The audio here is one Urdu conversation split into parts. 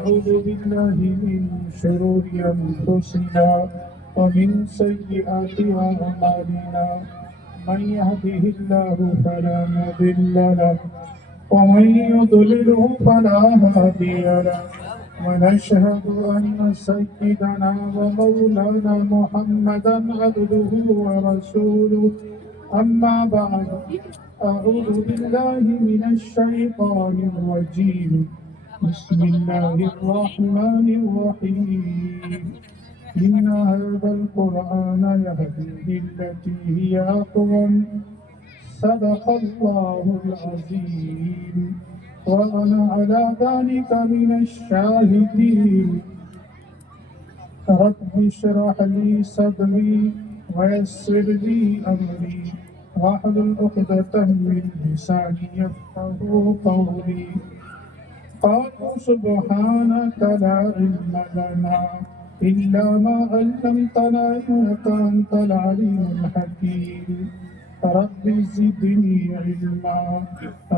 أعوذ بالله من شرور أنفسنا ومن سيئات أعمالنا من يهده الله فلا مضل له ومن يضلله فلا هادي له ونشهد أن سيدنا ومولانا محمدا عبده ورسوله أما بعد أعوذ بالله من الشيطان الرجيم بسم الله الرحمن الرحيم إن هذا القرآن يهدي للتي هي أقوم صدق الله العظيم وأنا على ذلك من الشاهدين رب اشرح لي صدري ويسر لي أمري واحلل عقدة من لساني يفقهوا قولي قالوا سبحانك لا علم لنا إلا ما علمتنا إنك أنت العليم الحكيم رب زدني علما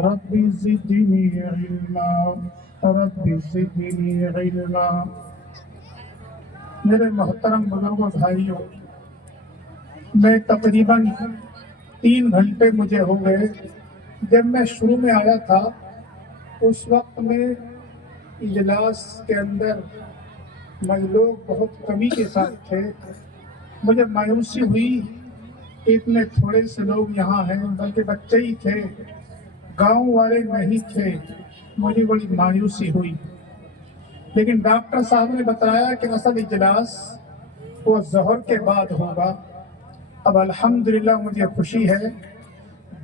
رب زدني علما رب زدني علما میرے محترم بزرگوں بھائیوں، میں تقریباً 3 گھنٹے مجھے ہو گئے جب میں شروع میں آیا تھا اس وقت میں اجلاس کے اندر لوگ بہت کمی کے ساتھ تھے۔ مجھے مایوسی ہوئی کہ اتنے تھوڑے سے لوگ یہاں ہیں، بلکہ بچے ہی تھے، گاؤں والے نہیں تھے۔ مجھے بڑی مایوسی ہوئی، لیکن ڈاکٹر صاحب نے بتایا کہ اصل اجلاس وہ ظہر کے بعد ہوگا۔ اب الحمدللہ مجھے خوشی ہے،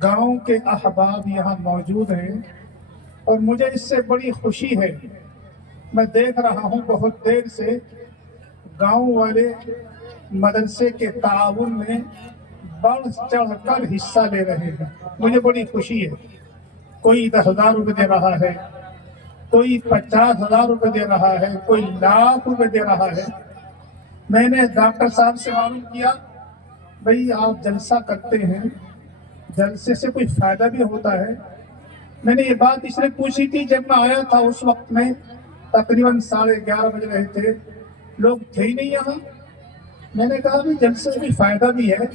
گاؤں کے احباب یہاں موجود ہیں اور مجھے اس سے بڑی خوشی ہے۔ میں دیکھ رہا ہوں بہت دیر سے گاؤں والے مدرسے کے تعاون میں بڑھ چڑھ کر حصہ لے رہے ہیں، مجھے بڑی خوشی ہے۔ کوئی 10,000 روپے دے رہا ہے، کوئی 50,000 روپے دے رہا ہے، کوئی 1,00,000 روپے دے رہا ہے۔ میں نے ڈاکٹر صاحب سے معلوم کیا، بھئی آپ جلسہ کرتے ہیں، جلسے سے کوئی فائدہ بھی ہوتا ہے؟ میں نے یہ بات اس لیے پوچھی تھی، جب میں آیا تھا اس وقت میں تقریباً 11:30 بج رہے تھے، لوگ تھے ہی نہیں یہاں۔ میں نے کہا بھی جلسے سے کوئی فائدہ بھی ہے؟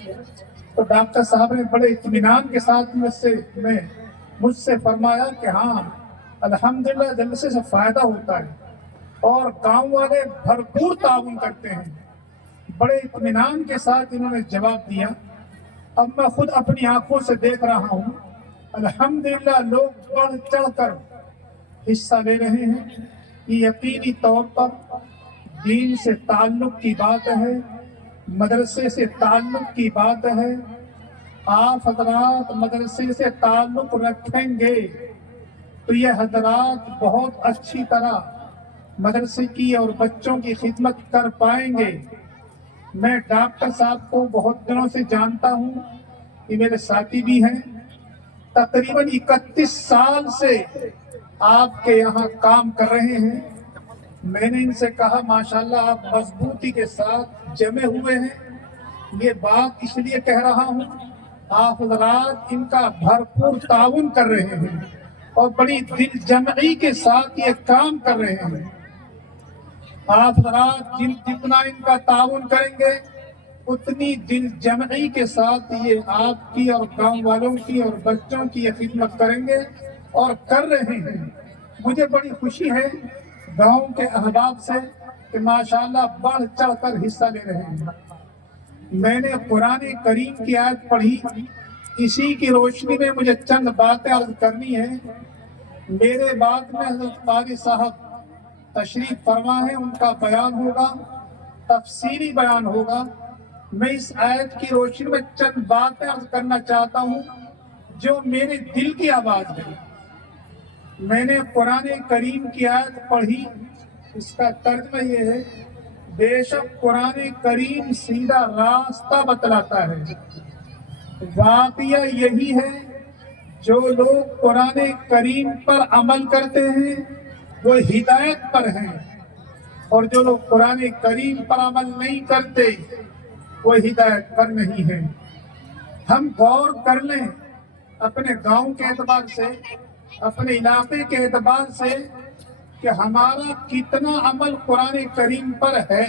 تو ڈاکٹر صاحب نے بڑے اطمینان کے ساتھ مجھ سے فرمایا کہ ہاں الحمدللہ جلسے سے فائدہ ہوتا ہے اور گاؤں والے بھرپور تعاون کرتے ہیں۔ بڑے اطمینان کے ساتھ انہوں نے جواب دیا۔ اب میں خود اپنی آنکھوں سے دیکھ رہا ہوں، الحمدللہ لوگ بڑھ چڑھ کر حصہ لے رہے ہیں۔ یہ یقینی طور پر دین سے تعلق کی بات ہے، مدرسے سے تعلق کی بات ہے۔ آپ حضرات مدرسے سے تعلق رکھیں گے تو یہ حضرات بہت اچھی طرح مدرسے کی اور بچوں کی خدمت کر پائیں گے۔ میں ڈاکٹر صاحب کو بہت دنوں سے جانتا ہوں، یہ میرے ساتھی بھی ہیں، تقریباً 31 سال سے آپ کے یہاں کام کر رہے ہیں۔ میں نے ان سے کہا ماشاءاللہ آپ مضبوطی کے ساتھ جمے ہوئے ہیں۔ یہ بات اس لیے کہہ رہا ہوں، آپ حضرات ان کا بھرپور تعاون کر رہے ہیں اور بڑی دل جمعی کے ساتھ یہ کام کر رہے ہیں۔ آپ حضرات جتنا ان کا تعاون کریں گے اتنی دل جمعی کے ساتھ یہ آپ کی اور گاؤں والوں کی اور بچوں کی یہ خدمت کریں گے اور کر رہے ہیں۔ مجھے بڑی خوشی ہے گاؤں کے احباب سے کہ ماشاءاللہ بڑھ چڑھ کر حصہ لے رہے ہیں۔ میں نے قرآن کریم کی آیت پڑھی، اسی کی روشنی میں مجھے چند باتیں عرض کرنی ہیں۔ میرے بعد میں حضرت قاری صاحب تشریف فرما ہے، ان کا بیان ہوگا، تفصیلی بیان ہوگا۔ میں اس آیت کی روشنی میں چند باتیں عرض کرنا چاہتا ہوں جو میرے دل کی آواز ہے۔ میں نے قرآن کریم کی آیت پڑھی، اس کا ترجمہ یہ ہے، بے شک قرآن کریم سیدھا راستہ بتلاتا ہے۔ واقعہ یہی ہے، جو لوگ قرآن کریم پر عمل کرتے ہیں وہ ہدایت پر ہیں، اور جو لوگ قرآن کریم پر عمل نہیں کرتے وہ ہدایت پر نہیں ہیں۔ ہم غور کر لیں اپنے گاؤں کے اعتبار سے، اپنے علاقے کے اعتبار سے، کہ ہمارا کتنا عمل قرآن کریم پر ہے،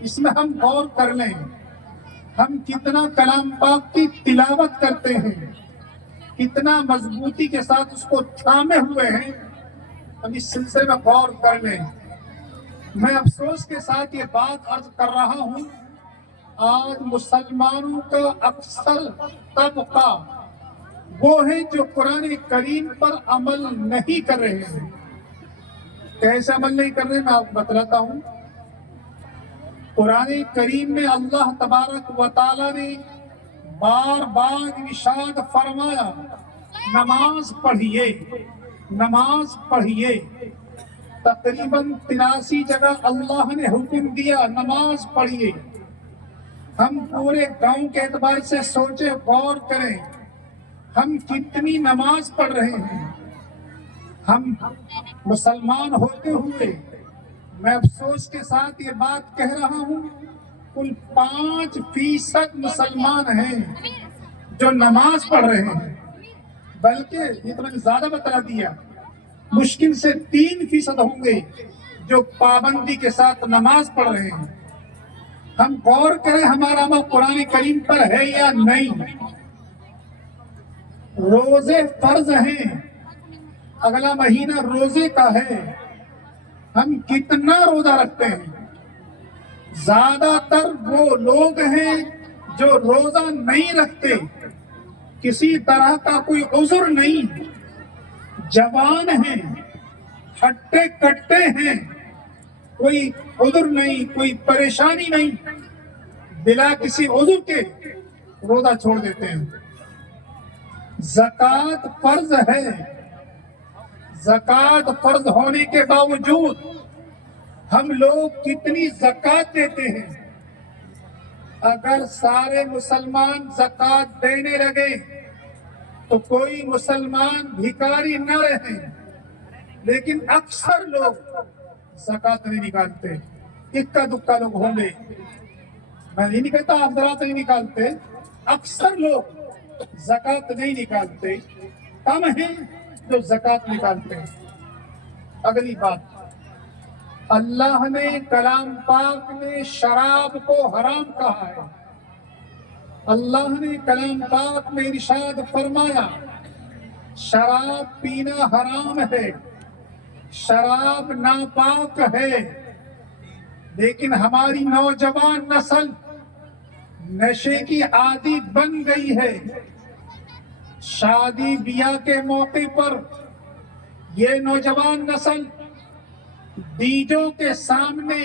اس میں ہم غور کر لیں. ہم کتنا کلام پاک کی تلاوت کرتے ہیں، کتنا مضبوطی کے ساتھ اس کو تھامے ہوئے ہیں، ہم اس سلسلے میں غور کر لیں. میں افسوس کے ساتھ یہ بات عرض کر رہا ہوں، آج مسلمانوں کا اکثر طبقہ وہ ہے جو قرآن کریم پر عمل نہیں کر رہے ہیں. کیسے عمل نہیں کر رہے میں آپ کو بتلاتا ہوں. قرآن کریم میں اللہ تبارک و تعالی نے بار بار ارشاد فرمایا نماز پڑھیے، نماز پڑھیے. تقریباً 83 جگہ اللہ نے حکم دیا نماز پڑھیے. ہم پورے گاؤں کے اعتبار سے سوچے، غور کریں، ہم کتنی نماز پڑھ رہے ہیں. ہم مسلمان ہوتے ہوئے میں افسوس کے ساتھ یہ بات کہہ رہا ہوں، کل 5% مسلمان ہیں جو نماز پڑھ رہے ہیں. بلکہ یہ تو میں نے زیادہ بتا دیا، مشکل سے 3% ہوں گے جو پابندی کے ساتھ نماز پڑھ رہے ہیں. ہم غور کریں ہمارا عمل قرآن کریم پر ہے یا نہیں. روزے فرض ہیں، اگلا مہینہ روزے کا ہے، ہم کتنا روزہ رکھتے ہیں؟ زیادہ تر وہ لوگ ہیں جو روزہ نہیں رکھتے، کسی طرح کا کوئی عذر نہیں، جوان ہیں، ہٹے کٹے ہیں، کوئی عذر نہیں، کوئی پریشانی نہیں، بلا کسی عذر کے روزہ چھوڑ دیتے ہیں. زکوٰۃ فرض ہے، زکوٰۃ فرض ہونے کے باوجود ہم لوگ کتنی زکوٰۃ دیتے ہیں. اگر سارے مسلمان زکوٰۃ دینے لگے تو کوئی مسلمان بھکاری نہ رہے، لیکن اکثر لوگ زکوٰۃ نہیں نکالتے. اکا دکا لوگ ہوں گے، میں یہ نہیں کہتا آپ ذرا نہیں نکالتے، اکثر لوگ زکوٰۃ نہیں نکالتے، کم ہیں جو زکوٰۃ نکالتے ہیں. اگلی بات، اللہ نے کلام پاک میں شراب کو حرام کہا ہے. اللہ نے کلام پاک میں ارشاد فرمایا شراب پینا حرام ہے، شراب ناپاک ہے. لیکن ہماری نوجوان نسل نشے کی عادی بن گئی ہے. شادی بیاہ کے موقع پر یہ نوجوان نسل ڈیجوں کے سامنے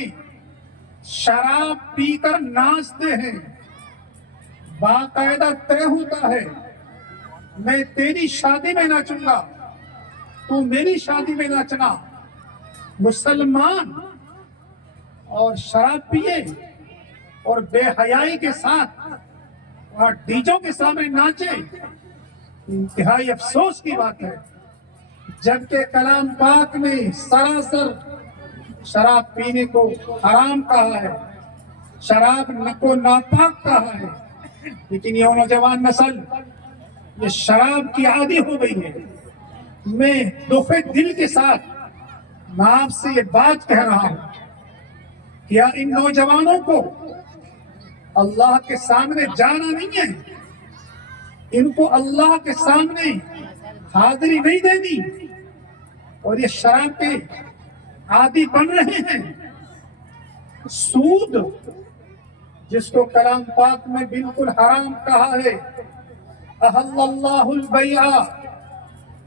شراب پی کر ناچتے ہیں. باقاعدہ طے ہوتا ہے میں تیری شادی میں ناچوں گا، تو میری شادی میں ناچنا. مسلمان اور شراب پیے اور بے حیائی کے ساتھ اور ڈیجوں کے سامنے ناچے، انتہائی افسوس کی بات ہے. جبکہ کلام پاک نے سراسر شراب پینے کو حرام کہا ہے، شراب کو ناپاک کہا ہے. لیکن یہ نوجوان نسل یہ شراب کی عادی ہو گئی ہے. میں دکھ دل کے ساتھ میں آپ سے یہ بات کہہ رہا ہوں، کیا ان نوجوانوں کو اللہ کے سامنے جانا نہیں ہے؟ ان کو اللہ کے سامنے حاضری نہیں دینی اور یہ شراب کے عادی بن رہے ہیں. سود جس کو کلام پاک میں بالکل حرام کہا ہے، احل اللہ البیع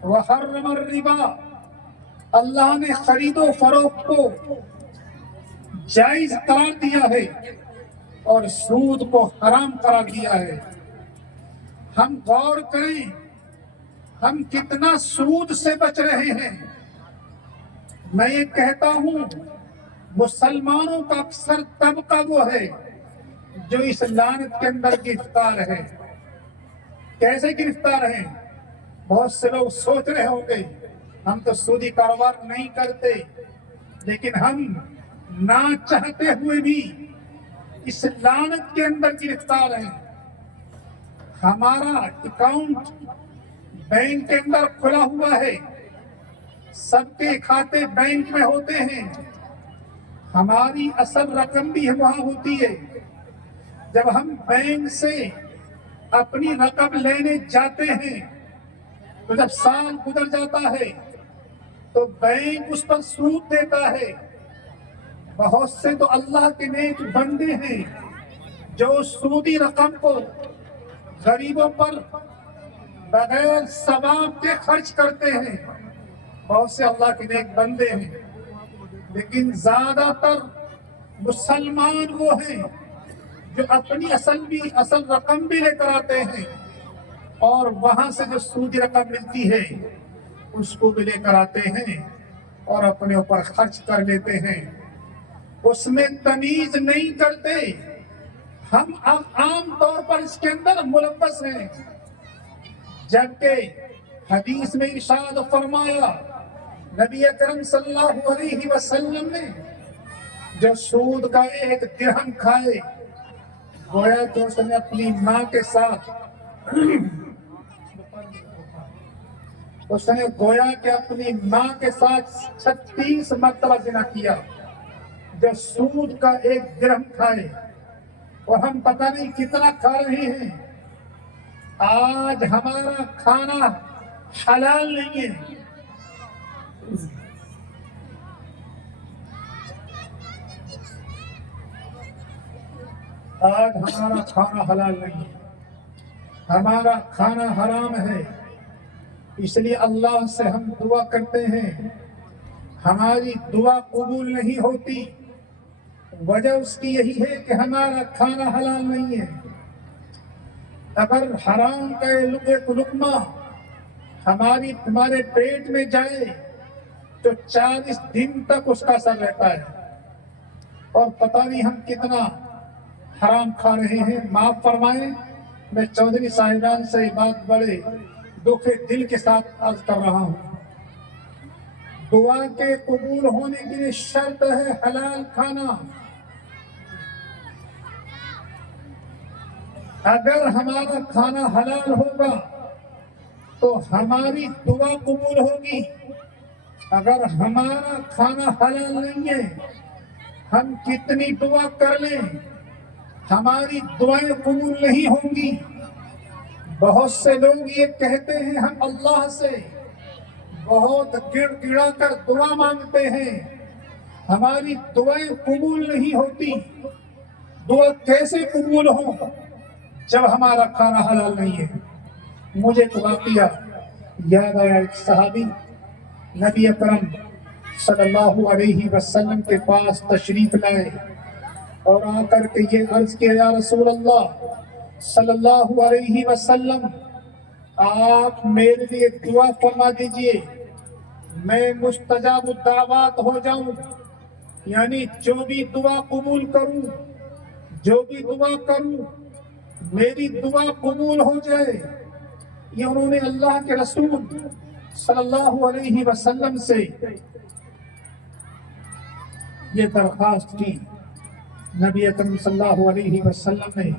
وحرم الربا، اللہ نے خرید و فروخت کو جائز قرار دیا ہے اور سود کو حرام قرار دیا ہے. ہم غور کریں ہم کتنا سود سے بچ رہے ہیں. میں یہ کہتا ہوں مسلمانوں کا اکثر طبقہ وہ ہے جو اس لعنت کے اندر گرفتار ہے. کیسے گرفتار ہیں؟ بہت سے لوگ سوچ رہے ہوں گے ہم تو سودی کاروبار نہیں کرتے، لیکن ہم نہ چاہتے ہوئے بھی اس لعنت کے اندر گرفتار ہیں. ہمارا اکاؤنٹ بینک کے اندر کھلا ہوا ہے، سب کے کھاتے بینک میں ہوتے ہیں، ہماری اصل رقم بھی وہاں ہوتی ہے۔ جب ہم بینک سے اپنی رقم لینے جاتے ہیں تو جب سال گزر جاتا ہے تو بینک اس پر سود دیتا ہے۔ بہت سے تو اللہ کے نیک بندے ہیں جو سودی رقم کو غریبوں پر بغیر ثواب کے خرچ کرتے ہیں، بہت سے اللہ کے نیک بندے ہیں، لیکن زیادہ تر مسلمان وہ ہیں جو اپنی اصل رقم بھی لے کر آتے ہیں اور وہاں سے جو سودی رقم ملتی ہے اس کو بھی لے کر آتے ہیں اور اپنے اوپر خرچ کر لیتے ہیں، اس میں تمیز نہیں کرتے۔ ہم عام طور پر اس کے اندر ملوث ہیں، جبکہ حدیث میں ارشاد فرمایا نبی اکرم صلی اللہ علیہ وسلم نے، جو سود کا ایک درہم کھائے گویا کہ اس نے اپنی ماں کے ساتھ گویا کہ اپنی ماں کے ساتھ 36 مرتبہ زنا کیا۔ جو سود کا ایک درہم کھائے، اور ہم پتہ نہیں کتنا کھا رہے ہیں۔ آج ہمارا کھانا حلال نہیں ہے، آج ہمارا کھانا حلال نہیں ہے، ہمارا کھانا حرام ہے۔ اس لیے اللہ سے ہم دعا کرتے ہیں، ہماری دعا قبول نہیں ہوتی، وجہ اس کی یہی ہے کہ ہمارا کھانا حلال نہیں ہے۔ اگر حرام کا ایک لقمہ ہمارے پیٹ میں جائے تو 40 دن تک اس کا اثر رہتا ہے، اور پتہ نہیں ہم کتنا حرام کھا رہے ہیں۔ معاف فرمائیں، میں چودھری صاحبان سے یہ بات بڑے دکھ دل کے ساتھ عرض کر رہا ہوں۔ دعا کے قبول ہونے کے لیے شرط ہے حلال کھانا۔ اگر ہمارا کھانا حلال ہوگا تو ہماری دعا قبول ہوگی، اگر ہمارا کھانا حلال نہیں ہے، ہم کتنی دعا کر لیں ہماری دعائیں قبول نہیں ہوں گی۔ بہت سے لوگ یہ کہتے ہیں ہم اللہ سے بہت گڑ گڑا کر دعا مانگتے ہیں، ہماری دعائیں قبول نہیں ہوتی۔ دعا کیسے قبول ہو جب ہمارا کھانا حلال نہیں ہے؟ مجھے ایک واقعہ یاد آیا، ایک صحابی نبی اکرم صلی اللہ علیہ وسلم کے پاس تشریف لائے اور آ کر کے یہ عرض کیا، یا رسول اللہ صلی اللہ علیہ وسلم، آپ میرے لیے دعا فرما دیجئے، میں مستجاب الدعوات ہو جاؤں، یعنی جو بھی دعا قبول کروں، جو بھی دعا کروں میری دعا قبول ہو جائے۔ یہ انہوں نے اللہ کے رسول صلی اللہ علیہ وسلم سے یہ درخواست کی۔ نبی اکرم صلی اللہ علیہ وسلم نے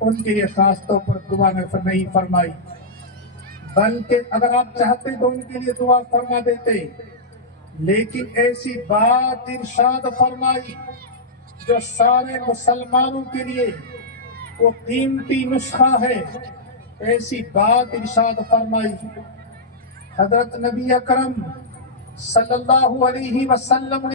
ان کے لیے خاص طور پر دعا نہیں فرمائی، بلکہ اگر آپ چاہتے تو ان کے لیے دعا فرما دیتے، لیکن ایسی بات ارشاد فرمائی جو سارے مسلمانوں کے لیے وہ قیمتی نسخہ ہے۔ ایسی بات ارشاد فرمائی، حضرت نبی اکرم صلی اللہ علیہ وسلم نے